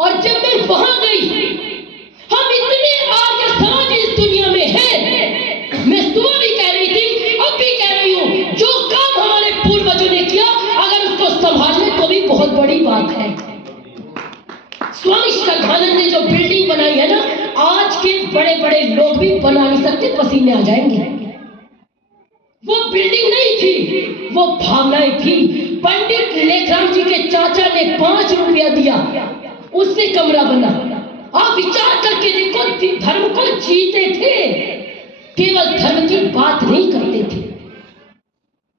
और जब मैं वहां गई, हम इतने आर्य समाज इस दुनिया में हैं। मैं सुबह भी कह रही थी, अब भी कह रही हूं, जो काम हमारे पूर्वजों ने किया अगर उसको संभाल ले तो भी बहुत बड़ी बात है। स्वामी श्रद्धानंद ने जो बिल्डिंग बनाई है ना, आज के बड़े बड़े लोग भी बना नहीं सकते, पसीने आ जाएंगे। वो बिल्डिंग नहीं थी, वो भावनाएं थी। पंडित लेखराम जी के चाचा ने 5 रुपया दिया, उससे कमरा बना। आप विचार करके देखो, धर्म को जीते थे, केवल धर्म की बात नहीं करते थे।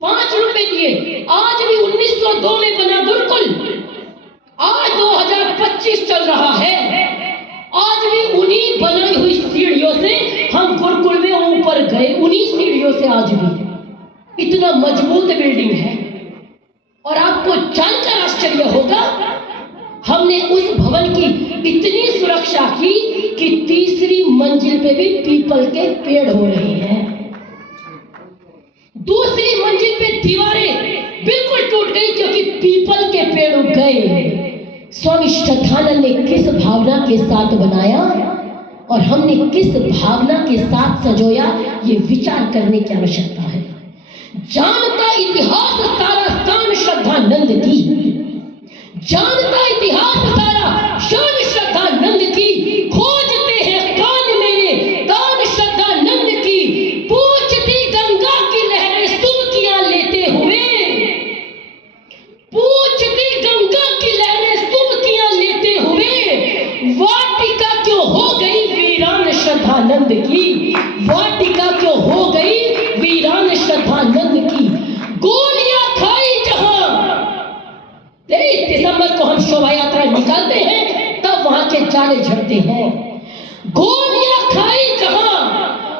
5 रुपए दिए। आज भी 1902 में बना गुरुकुल, आज 2025 चल रहा है, आज भी उन्हीं बनाई हुई सीढ़ियों से हम गुरुकुल में ऊपर गए, उन्हीं सीढ़ियों से। आज भी इतना मजबूत बिल्डिंग है। और आपको जानकर आश्चर्य होगा, हमने उस भवन की इतनी सुरक्षा की कि 3री मंजिल पे भी पीपल के पेड़ हो रहे हैं। 2री मंजिल पे दीवारें बिल्कुल टूट गई क्योंकि पीपल के पेड़ उग गए। स्वामी श्रद्धानंद ने किस भावना के साथ बनाया और हमने किस भावना के साथ सजोया, ये विचार करने की आवश्यकता है। जानता इतिहास सारा शान श्रद्धानंद की, जानता इतिहास सारा शान श्रद्धानंद की। खोजते हैं कान मेरे दान श्रद्धानंद की, पूछती गंगा की लहरें सुबकियां लेते हुए, पूछती गंगा की लहरें सुबकियां लेते हुए। वाटिका क्यों हो गई वीरान श्रद्धानंद की, वाटिका क्यों हो गई वीरान श्रद्धानंद की। गोलियां खाई जहां, 23 दिसंबर को हम शोभा यात्रा निकालते हैं, तब वहां के जाले झड़ते हैं। गोलियां खाई जहां,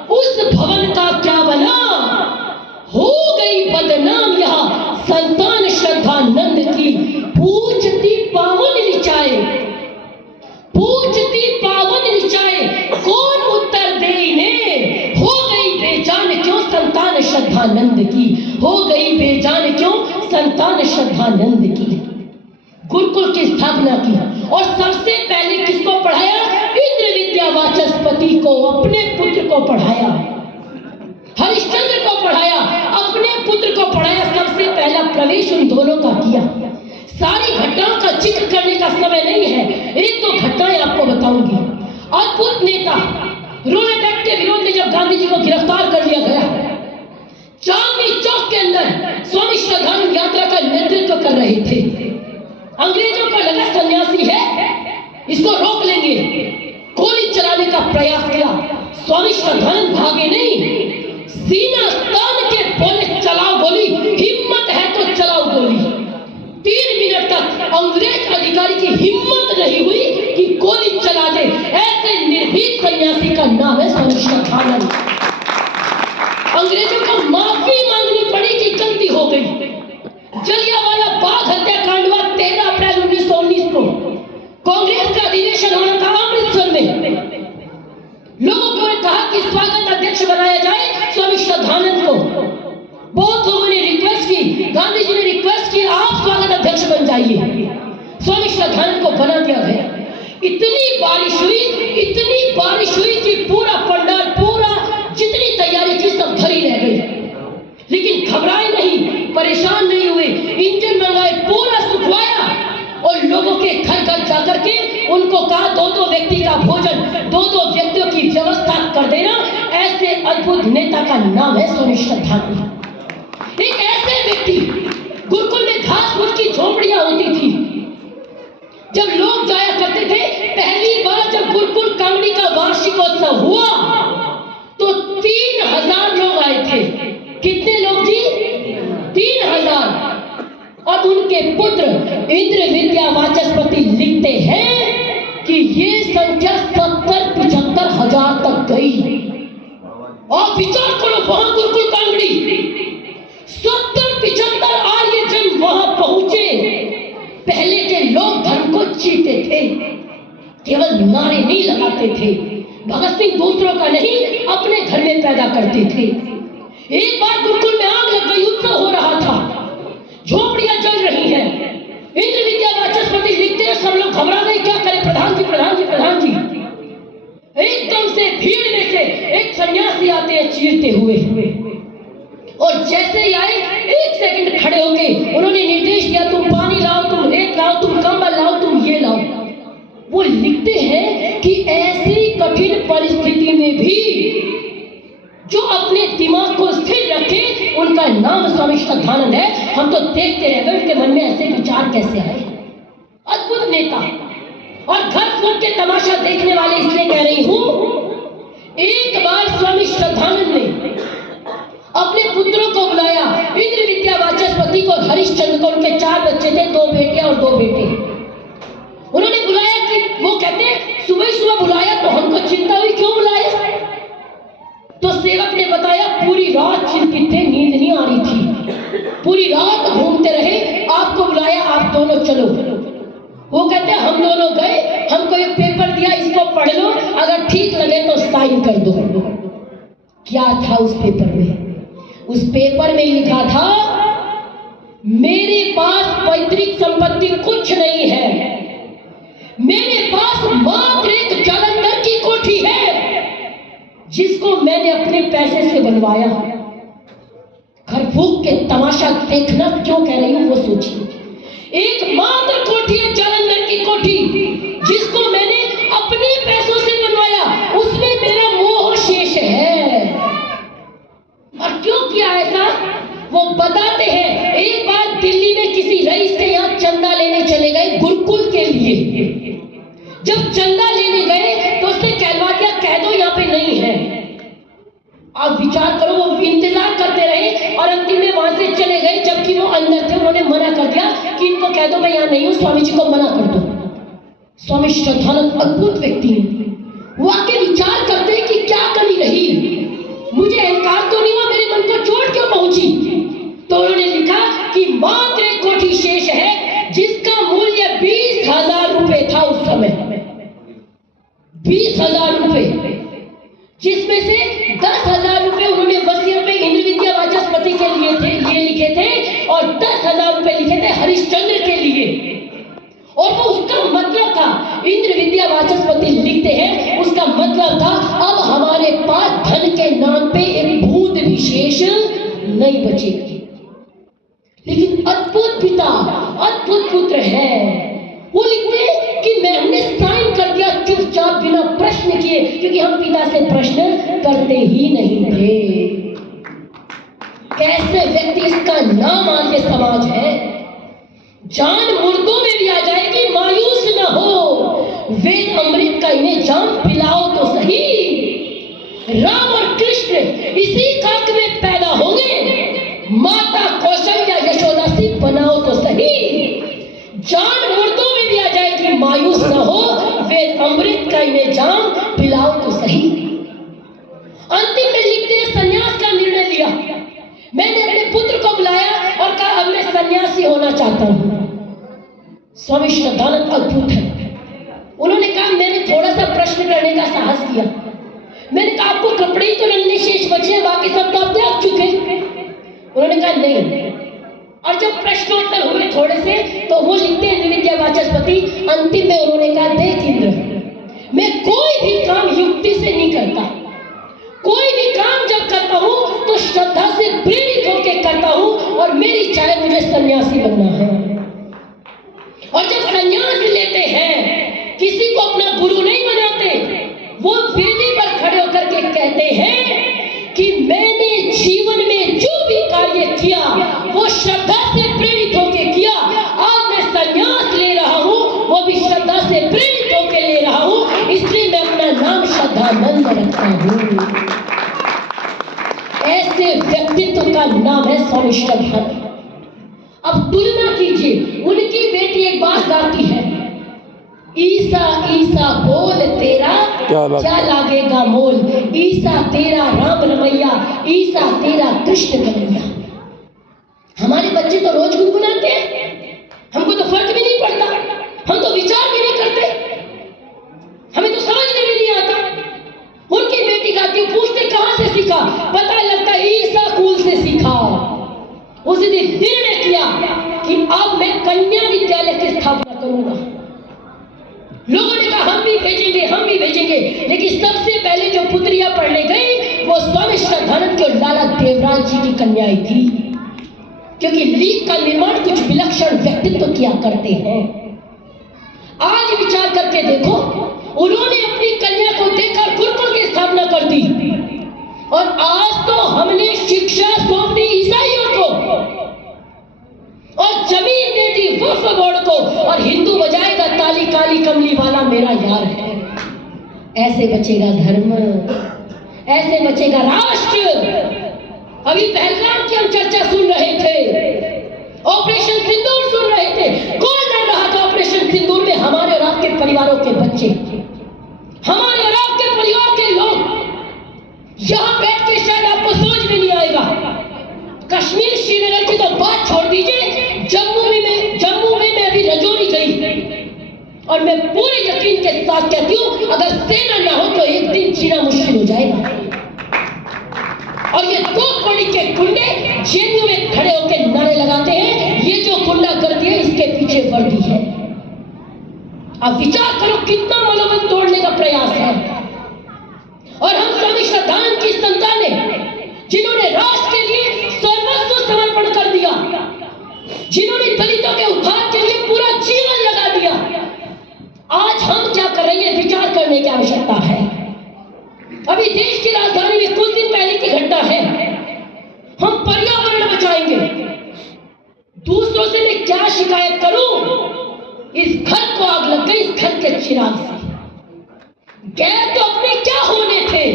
उस भवन का क्या बना, हो गई बदनाम यहां संतान श्रद्धानंद की। पूछती पावन ऋचाए, पूछती पावन ऋचाए, कौन उत्तर दे इन्हें। हो गई बेजान क्यों संतान श्रद्धानंद की, हो गई बेजान क्यों संतान श्रद्धानंद की। गुरुकुल की स्थापना की और सबसे पहले किसको पढ़ाया, इंद्र विद्या वाचस्पति को, अपने पुत्र को पढ़ाया। हरिश्चंद्र को पढ़ाया, अपने पुत्र को पढ़ाया। सबसे पहला प्रवेश उन दोनों का किया। सारी घटनाओं का जिक्र करने का समय नहीं है, 1-2 घटनाएं आपको बताऊंगी। अद्भुत नेता रोलेट एक्ट के विरोध में जब गांधी जी को गिरफ्तार कर लिया गया, चांदनी चौक के अंदर स्वामी श्रद्धानंद यात्रा का नेतृत्व कर रहे थे। अंग्रेजों को लगा सन्यासी है, इसको रोक लेंगे, गोली चलाने का प्रयास किया। स्वामी श्रद्धानंद भागे नहीं, सीना तान के बोले चलाओ गोली, हिम्मत है तो चलाओ गोली। 3 मिनट तक अंग्रेज अधिकारी की हिम्मत नहीं हुई कि गोली चला दे। ऐसे निर्भीक सन्यासी का नाम है स्वामी श्रद्धानंद। अंग्रेजों को माफी मांगनी पड़ी कि गलती हो गई। जलियांवाला बाग हत्याकांड हुआ 13 अप्रैल 1919 को। कांग्रेस का अधिवेशन होना था अमृतसर में। लोगों को कहा कि स्वागत अध्यक्ष बनाया जाए स्वामी श्रद्धानंद को। बहुत लोगों ने रिक्वेस्ट की, गांधी जी ने रिक्वेस्ट की, आप स्वागत अध्यक्ष बन जाइए। स्वामी श्रद्धानंद को बना दिया गया। इतनी बारिश हुई, इतनी बारिश हुई कि पूरा पंडाल, पूरा जितनी तैयारी थी सब घर ही रह गई। लेकिन घबराए नहीं, परेशान नहीं हुए, इंजन मंगाए, पूरा सुखवाया और लोगों के घर घर जाकर के उनको कहा 2-2 व्यक्ति का भोजन, 2-2 व्यक्तियों की व्यवस्था कर देना। ऐसे अद्भुत नेता का नाम है स्वामी श्रद्धानंद। एक ऐसे व्यक्ति, गुरुकुल में घास फूस की झोपड़ियां होती थी, जब लोग जाया करते थे। पहली बार जब गुरुकुल कांगड़ी का वार्षिकोत्सव हुआ तो 3000 लोग आए थे। कितने लोग जी? 3000। और उनके पुत्र इंद्र विद्या वाचस्पति लिखते हैं कि ये संख्या 70-75 हजार तक गई। और विचार करो, वहां गुरुकुल कांगड़ी 70-75 आर्य जन वहां पहुंचे। पहले के लोग धर्म को जीते थे, केवल नारे नहीं लगाते थे। भगत सिंह दूसरों का नहीं, अपने घर में पैदा करते थे। एक बार गुरुकुल में आग लग गई, उत्सव हो रहा था, झोपड़ियां जल रही हैं। इंद्र विद्या वाचस्पति लिखते हैं, सब लोग घबरा गए, क्या करें। सड़कें चीरते हुए, और जैसे ही आए 1 सेकंड खड़े होके उन्होंने निर्देश दिया, तुम पानी लाओ, तुम रेत लाओ, तुम कंबल लाओ, तुम ये लाओ। वो लिखते हैं कि ऐसी कठिन परिस्थिति में भी जो अपने दिमाग को स्थिर रखे, उनका नाम स्वामी श्रद्धानंद है। हम तो देखते रह गए उनके मन में ऐसे विचार कैसे आए। अद्भुत नेता। और घर फूट के तमाशा देखने वाले इसलिए कह रही हूं, एक बार स्वामी श्रद्धानंद ने अपने पुत्रों को बुलाया, इंद्र विद्या वाचस्पति को, हरिश्चंद्र को। उनके 4 बच्चे थे, 2 बेटे और 2 बेटे। उन्होंने बुलाया कि वो कहते हैं सुबह सुबह बुलाया तो हमको चिंता हुई, क्यों बुलाया? तो सेवक ने बताया पूरी रात चिंतित थे, नींद नहीं आ रही थी, पूरी रात घूमते रहे, आपको बुलाया, आप दोनों चलो। वो कहते हैं हम दोनों गए, हमको एक पेपर दिया, इसको पढ़ लो, अगर ठीक लगे तो साइन कर दो। क्या था उस पेपर में? उस पेपर में लिखा था, मेरे पास पैतृक संपत्ति कुछ नहीं है, मेरे पास मात्र एक जालंधर की कोठी है जिसको मैंने अपने पैसे से बनवाया। घर फूक के तमाशा देखना क्यों कह रही हूं वो सोचिए। एक मात्र कोठी है, जालंधर की कोठी, जिसको मैंने अपने पैसों से बनवाया, उसमें मेरा मोह शेष है। और क्यों किया ऐसा वो बताते हैं। एक बार दिल्ली में किसी रईस के यहाँ चंदा लेने चले गए गुरुकुल के लिए। जब चंदा लेने गए तो उसने कहलवा दिया, कह दो यहाँ पे नहीं है। आप विचार करो, वो इंतजार करते रहे और अंतिम में वहां से चले गए, जबकि वो अंदर थे। उन्होंने मना कर दिया कि इनको कह दो मैं यहाँ नहीं हूं, स्वामी जी को मना कर दो। स्वामी श्रद्धानंद अद्भुत व्यक्ति हैं। वो आके विचार करते हैं कि क्या कमी रही, मुझे अहंकार तो नहीं हुआ, मेरे मन को चोट क्यों पहुंची? तो उन्होंने लिखा कि मात्र एक कोठी शेष है जिसका मूल्य 20,000 रुपए था उस समय। 20,000 रुपए, जिसमें से 10,000 रुपए उन्होंने वसीयत में इंद्र विद्या वाचस्पति के लिए थे, ये लिखे थे, और 10,000 रुपए लिखे थे हरिश्चंद्र के लिए। और वो उसका मतलब था, इंद्र विद्या वाचस्पति लिखते हैं, उसका मतलब था अब हमारे पास धन के नाम पे एक बूंद भी शेष नहीं बचेगी। लेकिन अद्भुत पिता, अद्भुत पुत्र है। वो लिखते हैं कि मैंने साइन कर दिया चुपचाप बिना प्रश्न किए, क्योंकि हम पिता से प्रश्न करते ही नहीं थे। कैसे व्यक्ति, इसका नाम आज समाज है। जान मुर्दों में भी आ जाएगी, मायूस न हो, वेद अमृत का इन्हें जाम पिलाओ तो सही। राम और कृष्ण इसी काक में पैदा होंगे, माता कौशल्या यशोदा सी बनाओ तो सही। जान मुर्दों में भी आ जाएगी, मायूस न हो, वेद अमृत का इन्हें जाम पिलाओ तो सही। अंतिम में लिखते हैं संन्यास का निर्णय लिया। मैंने अपने पुत्र को बुलाया और कहा अब मैं सन्यासी होना चाहता हूं। स्वामी श्रद्धानंद अद्भुत है। उन्होंने कहा मैंने थोड़ा सा प्रश्न करने का साहस किया। मैंने कहा आपको कपड़े ही तो रंगने शेष बचे हैं, बाकी सब तो आप त्याग चुके। उन्होंने कहा नहीं। और जब प्रश्नोत्तर हुए थोड़े से, तो वो लिखते हैं विद्या वाचस्पति, अंतिम में उन्होंने कहा देख इंद्र, मैं कोई भी काम युक्ति से नहीं करता, कोई भी काम जब करता हूं तो श्रद्धा से प्रेरित होकर करता हूं, और मेरी इच्छा है मुझे सन्यासी बनना है। और जब सन्यास लेते हैं, किसी को अपना गुरु नहीं बनाते, वो वेदी पर खड़े होकर के कहते हैं कि मैंने जीवन में जो भी कार्य किया वो श्रद्धा से प्रेरित होकर किया। आज मैं सन्यास ले रहा हूं, वो भी श्रद्धा से प्रेरित होकर ले रहा हूं, इसलिए मैं अपना नाम श्रद्धानंद रखता हूं। ऐसे व्यक्तित्व का नाम है स्वामी श्रद्धानंद। अब तुलना कीजिए, उनकी बेटी एक बात गाती है, ईसा ईसा बोल तेरा क्या लागेगा मोल, ईसा तेरा राम रमैया, ईसा तेरा कृष्ण कन्हैया। हमारे बच्चे तो रोज गुनगुनाते हैं, हमको तो फर्क भी नहीं पड़ता, हम तो विचार भी नहीं करते, हमें तो समझ में भी नहीं आता। उनकी बेटी गाती, पूछते कहां से सीखा, पता लगता ईसा कुल से सीखा। उसी दिन निर्णय किया कि अब मैं कन्या विद्यालय की स्थापना करूंगा। लोगों ने कहा हम भी भेजेंगे, हम भी भेजेंगे, लेकिन सबसे पहले जो पुत्रियां पढ़ने गई वो स्वामी श्रद्धानंद के और लाला देवराज जी की कन्याएं थी, क्योंकि लीग का निर्माण कुछ विलक्षण व्यक्तित्व किया करते हैं। आज विचार करके देखो, उन्होंने अपनी कन्या को देकर गुरुकुल की स्थापना कर दी, और आज तो हमने शिक्षा सौंप दी ईसाइयों को और जमीन दे दी वक्फ बोर्ड को, और हिंदू बजाएगा ताली काली कमली वाला मेरा यार है। ऐसे बचेगा धर्म, ऐसे बचेगा राष्ट्र। अभी पहलगाम की हम चर्चा सुन रहे थे, ऑपरेशन सिंदूर सुन रहे थे। कौन लड़ रहा था ऑपरेशन सिंदूर में? हमारे और आपके परिवारों के बच्चे, हमारे और आपके परिवार के लोग। यहां बैठ के शायद आपको समझ में नहीं आएगा। कश्मीर श्रीनगर की तो बात छोड़ दीजिए, जम्मू में मैं अभी रजौरी गई, और मैं पूरे यकीन के साथ कहती हूं, अगर सेना ना हो तो एक दिन जीना मुश्किल हो जाएगा। और ये 2 कौड़ी के गुंडे जेएनयू में खड़े होकर नारे लगाते हैं, ये जो गुंडागर्दी है इसके पीछे वर्दी है। अब विचार करो कितना मनोबल तोड़ने का प्रयास है। और हम स्वामी श्रद्धानंद की संतान है, जिन्होंने राष्ट्र के लिए सर्वस्व समर्पण कर दिया, जिन्होंने दलितों के उद्धार के लिए पूरा जीवन लगा दिया। आज हम क्या कर रहे हैं, विचार करने की आवश्यकता है। अभी देश की राजधानी में कुछ दिन पहले की घटना है। हम पर्यावरण बचाएंगे, दूसरों से मैं क्या शिकायत करूं? इस घर को आग लग गई, इस घर के चिराग से। गैर तो अपने क्या होने थे,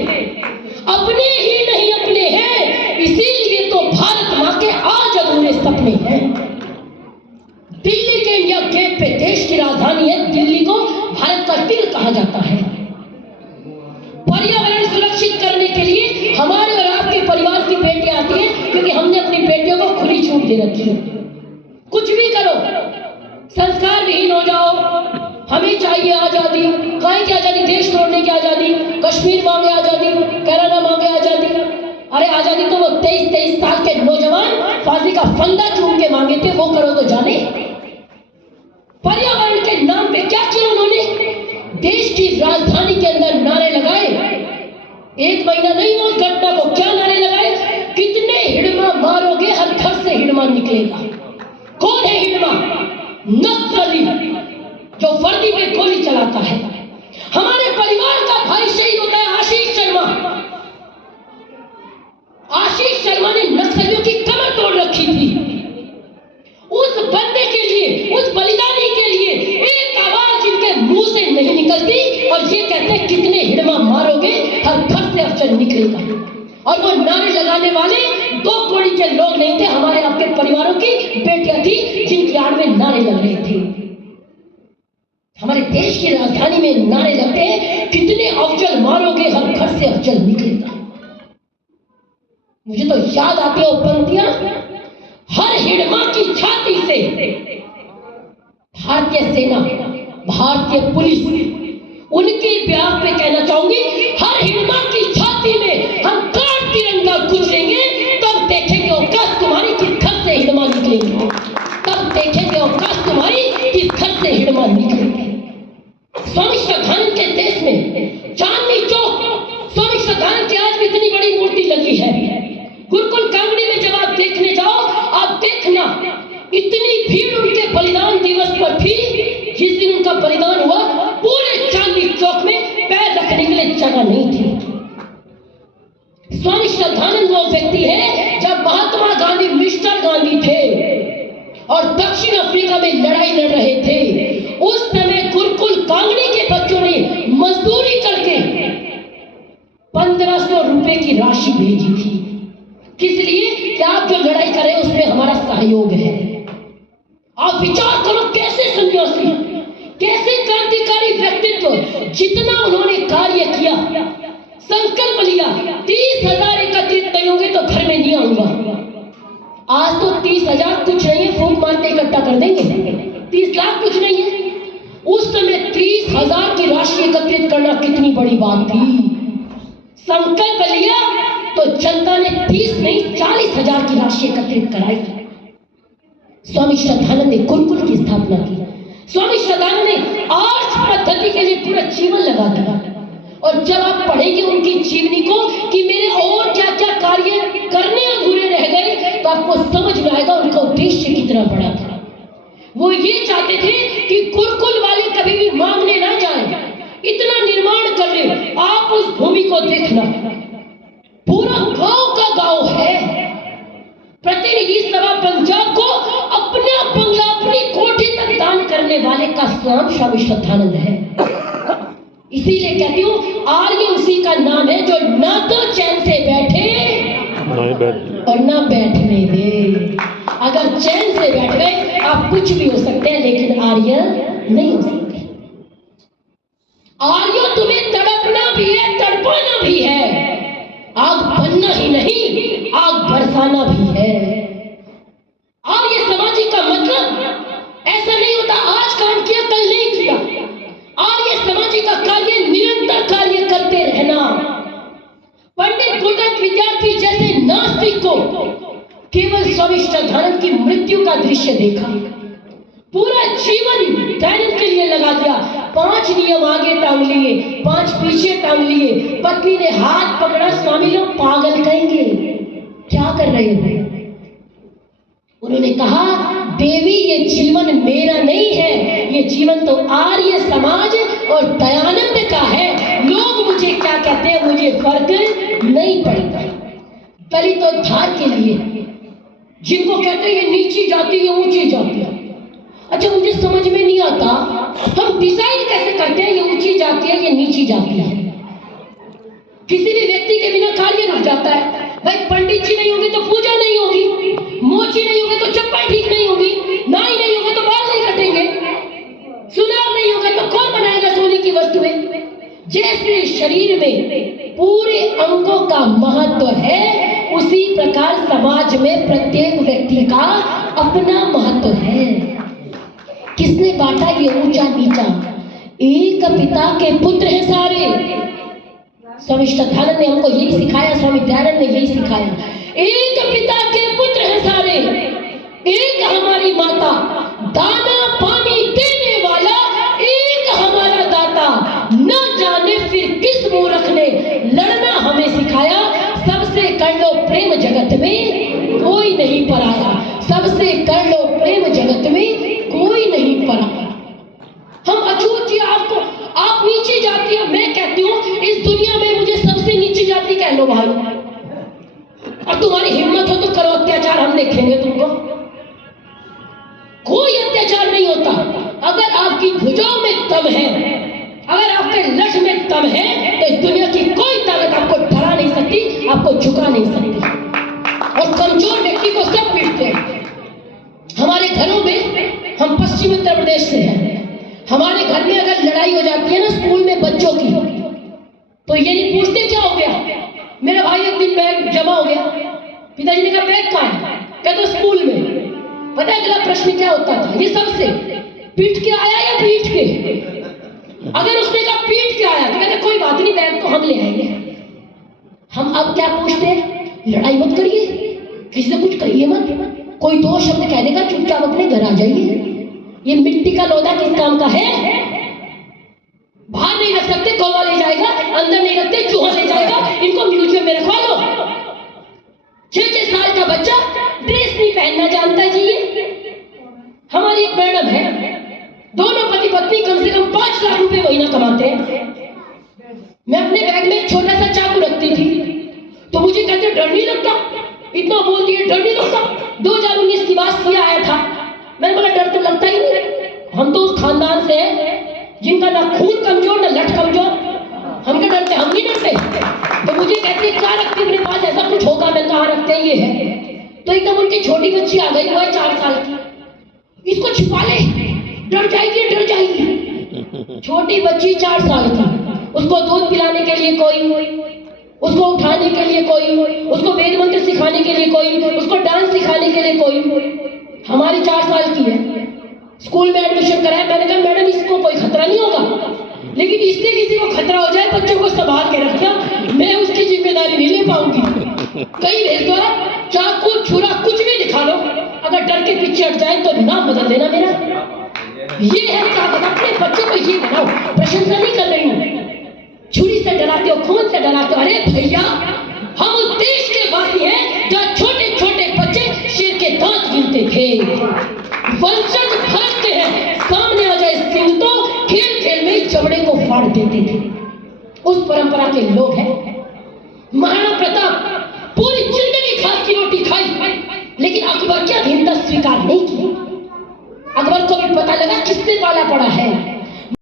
अपने ही नहीं अपने हैं, इसीलिए तो भारत मां के आज अधूरे सपने हैं। दिल्ली के इंडिया गेट पे, देश की राजधानी है, दिल्ली को भारत का दिल कहा जाता है। पर्यावरण सुरक्षित करने के लिए हमारे और आपके परिवार की बेटियां आती हैं, क्योंकि हमने अपनी बेटियों को खुली छूट दे रखी है। कुछ भी करो, संस्कार विहीन हो जाओ, हमें चाहिए आजादी। काहे की आजादी? देश तोड़ने की आजादी। कश्मीर मांगे आजादी, कनाडा मांगे आजादी। अरे आजादी तो वो 23-23 साल के नौजवान फांसी का फंदा चूम के मांगे थे, वो करो तो जाने। पर्यावरण के नाम पे क्या किया उन्होंने? देश की राजधानी के अंदर नारे लगाए। 1 महीना नहीं हुआ उस घटना को, क्या नारे लगाए? कितने हिड़मा मारोगे, हर घर से हिड़मा निकलेगा। कौन है हिड़मा? नक्सली, जो वर्दी पे गोली चलाता है। हमारे परिवार का भाई शहीद होता है आशीष शर्मा। आशीष शर्मा ने नक्सलियों की कमर तोड़ रखी थी। उस बंदे के लिए, उस बलिदानी के लिए एक आवाज इनके मुंह से नहीं निकलती, और ये कहते हैं कितने हिड़मा मारोगे, हर घर से अफसर निकलेगा। और वो नारे लगाने वाले 2 कौड़ी के लोग नहीं थे, हमारे आपके परिवारों की बेटियां थी, जिनकी आड़ में नारे लग रहे थे। हमारे देश की राजधानी में नारे लगते हैं, कितने अफजल मारोगे, हर घर से अफजल निकलेगा। मुझे तो याद आती है वो पंक्तियां, हर हिड़मा की छाती से भारतीय सेना, भारतीय पुलिस, उनके ब्याह पे कहना चाहूंगी, हर हिड़मा की छाती में हम काट तिरंगा गुजरेंगे, तब देखेंगे औकात तुम्हारी किस घर से हिड़मा निकलेंगे, तब देखेंगे औकात तुम्हारी किस घर से हिड़मा निकलेंगे। स्वामी श्रद्धानंद के देश में चांदनी चौक, स्वामी श्रद्धानंद की आज भी इतनी बड़ी मूर्ति लगी है। गुरुकुल कांगड़ी में जब आप देखने जाओ, आप देखना इतनी भीड़ उनके बलिदान दिवस पर थी। जिस दिन उनका बलिदान हुआ, पूरे चांदनी चौक में पैर रखने के लिए जगह नहीं थी। स्वामी श्रद्धानंद वो व्यक्ति है, जब महात्मा गांधी मिस्टर गांधी थे और दक्षिण अफ्रीका में लड़ाई लड़ रहे थे, उस समय गुरुकुल कांगड़ी के बच्चों ने मजदूरी करके 1500 रुपए की राशि भेजी थी। किस लिए? कि आप जो लड़ाई कर रहे हैं उसमें हमारा सहयोग है। आप विचार करो, कैसे सन्यासी, कैसे क्रांतिकारी व्यक्तित्व, जितना उन्होंने कार्य किया, संकल्प लिया, 30,000 एकत्रित नहीं होंगे तो घर में नहीं आऊंगा। आज तो 30,000 कुछ नहीं है, फूंक मारते इकट्ठा कर देंगे। 30 लाख कुछ नहीं है। उस समय 30,000 की राशि एकत्रित करना कितनी बड़ी बात थी। संकल्प लिया तो जनता ने 30 नहीं 40,000 की राशि एकत्रित कराई। स्वामी श्रद्धानंद ने गुरुकुल की स्थापना की। स्वामी श्रद्धानंद ने आर्ष पद्धति के लिए पूरा जीवन लगा दिया, और जब आप पढ़ेंगे उनकी जीवनी को कि मेरे और क्या क्या कार्य करने अधूरे रह गए, तो आपको समझ में आएगा उनका उद्देश्य कितना बड़ा था। वो ये चाहते थे कि गुरुकुल वाले कभी भी मांगने ना जाएं, इतना निर्माण कर ले। आप उस भूमि को देखना, पूरा गांव का गांव है। प्रतिनिधि सभा पंजाब को अपना बंगला, अपनी कोठी तक दान करने वाले का नाम स्वामी श्रद्धानंद है। इसीलिए कहती हूँ आर्य उसी का नाम है जो ना तो चैन से बैठे और ना बैठने दे। अगर चैन से बैठ गए आप कुछ भी हो सकते हैं, लेकिन आर्य नहीं हो सकते। आर्य तुम्हें तड़पना भी है, तड़पाना भी है, आग बनना ही नहीं आग बरसाना भी है। आर्य समाजी का मतलब ऐसा नहीं होता आज काम किया कल नहीं किया। आर्य समाजी का कार्य निरंतर कार्य करते रहना। पंडित गुरदत्त विद्यार्थी जैसे नास्तिक को केवल स्वामी श्रद्धानंद की मृत्यु का दृश्य देखा, पूरा जीवन दैनिक के लिए लगा दिया। 5 नियम आगे टांग लिए, 5 पीछे टांग लिए। पत्नी ने हाथ पकड़ा, स्वामी लोग पागल कहेंगे, क्या कर रहे हो? उन्होंने कहा देवी ये जीवन मेरा नहीं है, ये जीवन तो आर्य समाज और दयानंद का है। लोग मुझे क्या कहते हैं मुझे फर्क नहीं पड़ता। दलित उद्धार के लिए जिनको कहते हैं ये नीची जाति ये ऊंची जाति, अच्छा मुझे समझ में नहीं आता हम डिसाइड कैसे करते हैं ये ऊंची जाति है ये नीची जाति है? किसी भी व्यक्ति के बिना कार्य रुक जाता है। भाई पंडित जी नहीं होंगे तो पूजा नहीं होगी, मोची नहीं होगे तो चप्पल ठीक नहीं होगी, नाई नहीं होगा तो बाल नहीं कटेंगे, सुनार नहीं होगा तो कौन बनाएगा सोने की वस्तुएं? जैसे शरीर में पूरे अंगों का महत्व है, उसी प्रकार समाज में प्रत्येक व्यक्ति का अपना महत्व है। किसने बांटा ये ऊंचा नीचा? एक पिता के पुत्र हैं सारे। स्वामी श्रद्धानंद ने हमको यही सिखाया, स्वामी दयानंद ने यही सिखाया। एक पिता के पुत्र हैं सारे, एक हमारी माता, दाना पानी देने वाला एक हमारा दाता। न जाने फिर किस मूर्ख ने लड़ना हमें सिखाया। सबसे कर लो प्रेम जगत में कोई नहीं पराया, सबसे कर लो प्रेम जगत में कोई नहीं पराया। हम अछूत जी आपको आप नीची जाति है, मैं कहती हूँ इस दुनिया में मुझे सबसे नीची जाति कह लो भाई, और तुम्हारी हिम्मत हो तो करो अत्याचार, हम देखेंगे तुमको। कोई अत्याचार नहीं होता। अगर आपकी भुजाओं में दम है, अगर आपके लठ में दम है, तो इस दुनिया की कोई ताकत आपको डरा नहीं सकती, आपको झुका नहीं सकती। और कमजोर व्यक्ति को सब पीटते हैं। हमारे घरों में, हम पश्चिम उत्तर प्रदेश से हैं, हमारे घर में अगर लड़ाई हो जाती है ना स्कूल में बच्चों की, तो ये नहीं पूछते क्या हो गया। मेरा भाई एक दिन बैग जमा हो गया, पिताजी ने कहा बैग कहाँ है? कहते तो स्कूल में। पता है अगला प्रश्न क्या होता था? ये सबसे पीट के आया या पीट के? अगर उसने कहा पीट के आया तो कहते कोई बात नहीं, बैग तो हम ले आएंगे। हम अब क्या पूछते हैं? लड़ाई मत करिए, किसी से कुछ कहिए मत, कोई 2 शब्द कह देगा चुपचाप अपने घर आ जाइए। ये मिट्टी का लोदा किस काम का है? बाहर नहीं रख सकते, कौवा ले जाएगा, अंदर नहीं रखते चूहा ले जाएगा, इनको म्यूजियम में रखवा लो। 6-6 साल का बच्चा ड्रेस नहीं पहनना जानता है जी। ये हमारी एक मैडम है, दोनों पति पत्नी कम से कम 5 लाख रुपए महीना कमाते हैं। मैं अपने बैग में एक छोटा सा चाकू रखती थी, तो मुझे कहते डर नहीं लगता? इतना बोल दिए डर नहीं लगता। 2019 की बात किया आया था, मैंने बोला डर तो लगता ही नहीं, हम तो उस खानदान से हैं जिनका ना खून कमजोर ना लठ कमजोर, हम क्या डरते? हम नहीं डरते। तो मुझे कहते क्या रखते अपने पास, ऐसा कुछ होगा? मैं कहाँ रखते हैं? ये है। तो एकदम उनकी छोटी बच्ची आ गई, वो है 4 साल की, इसको छिपा ले, डर जाएगी डर जाएगी। छोटी बच्ची 4 साल की, उसको दूध पिलाने के लिए कोई, उसको उठाने के लिए कोई, उसको वेद मंत्र सिखाने के लिए कोई, उसको डांस सिखाने के लिए कोई। हमारी 4 साल की है, स्कूल में एडमिशन कराया। मैंने कहा मैडम इसको कोई खतरा नहीं होगा, लेकिन इससे किसी को खतरा हो जाए बच्चों को संभाल के रखना, मैं उसकी जिम्मेदारी नहीं ले पाऊंगी। कहीं भेज दो, चाकू छुरा कुछ भी दिखा लो, अगर डर के पीछे हट जाए तो नाम बदल देना मेरा। ये है ताकत, अपने बच्चों को ये बनाओ। प्रशंसा नहीं कर रही हूँ, छुरी से खून से डराते। अरे भैया, हम उस देश के वासी हैं जहाँ छोटे छोटे बच्चे शेर के दांत गिनते थे। वंशज भारत के हैं, सामने आ जाए सिंह तो खेल खेल में ही चमड़े को फाड़ देते थे। उस परंपरा के लोग हैं। महाराणा प्रताप पूरी जिंदगी घास की रोटी खाई, लेकिन अकबर की अधीनता स्वीकार नहीं की। अकबर को भी पता लगा किससे पाला पड़ा है।